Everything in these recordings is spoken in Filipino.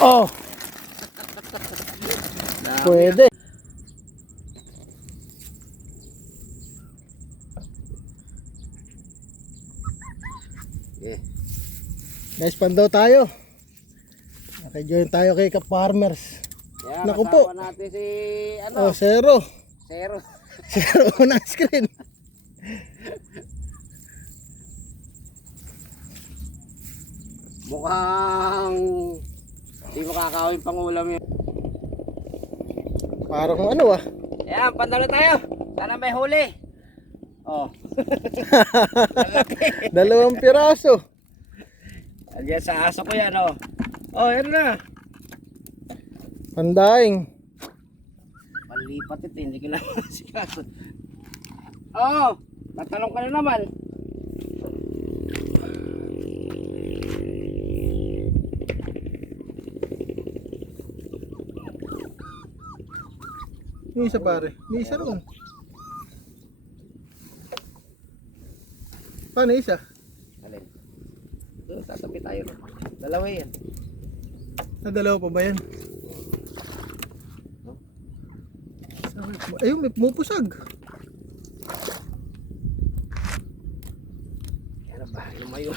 Oh, pwede. Yeah. Guys, pandaw tayo. Naka-join tayo kay Ka-Farmers. Yeah, Naku po. kasama natin si Oh, zero. Zero. Zero na screen. Mukhang hindi makakawin pangulam yun. Parang ano ah. Ayan, pandalo tayo. Sana may huli. Oh. Dalawang piraso. Andiyan sa aso ko yan, oh. Oh, yan na. Pandaing. Palipat ito, hindi ko lang sikaso. Oh, tatalong ka na naman. May isa pare. May isa ron. Paano isa? Alin? Doon, tatabi tayo. Dalawa yan. Dalawa pa ba yan? Ayun, may pumupusag. Yan ba? Lumayo.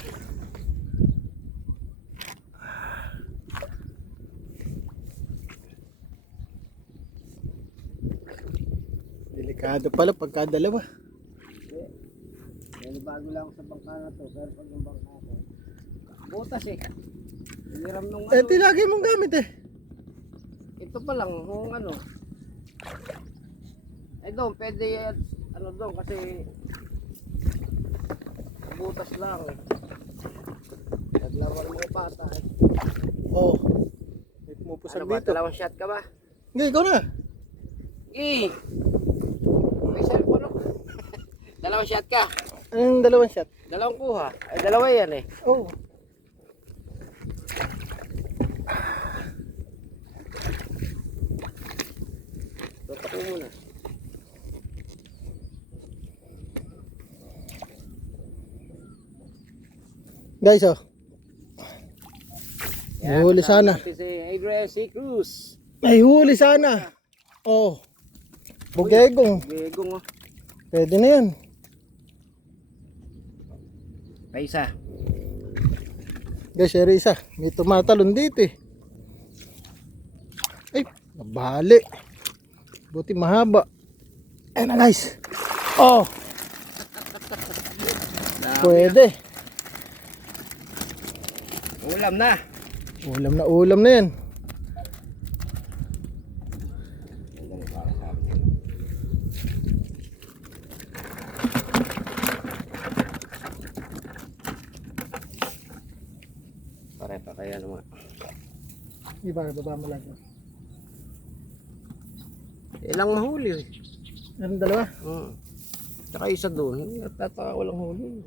Delikado pala pagka dalawa. Yan, bago lang ako sa bangka na to. Pero pag yung bangka ko, butas eh. Hiniram nung Eh, tilagay mong gamit eh. ito pa lang, kung ano. Ay doon, pwede ano doon kasi butas lang. Naglaro ng mga bata eh. Oh. May pumupusag Ano ba, dito. dalawang shot ka ba? Hindi, ikaw na. May cellphone ako. Dalawang shot ka. Anong dalawang shot? Dalawang kuha. Ay dalawa yan eh. Oh. Tutok mo muna. Guys, oh. May huli sana. Si Adrian C. Cruz. May huli sana. Oh. Bugegong. Begong oh. Pwede na yan. Paisa. Guys, share isa. May tumatalon dito eh. Ay, nabali. Buti mahaba. Ayan na guys. Oh. Pwede. Ulam na. Ulam na yan. Pare pa kaya naman. Iba, baba mo lang. Ilang mahuli eh. Anong dalawa? Tsaka isa doon. Tataka walang huli.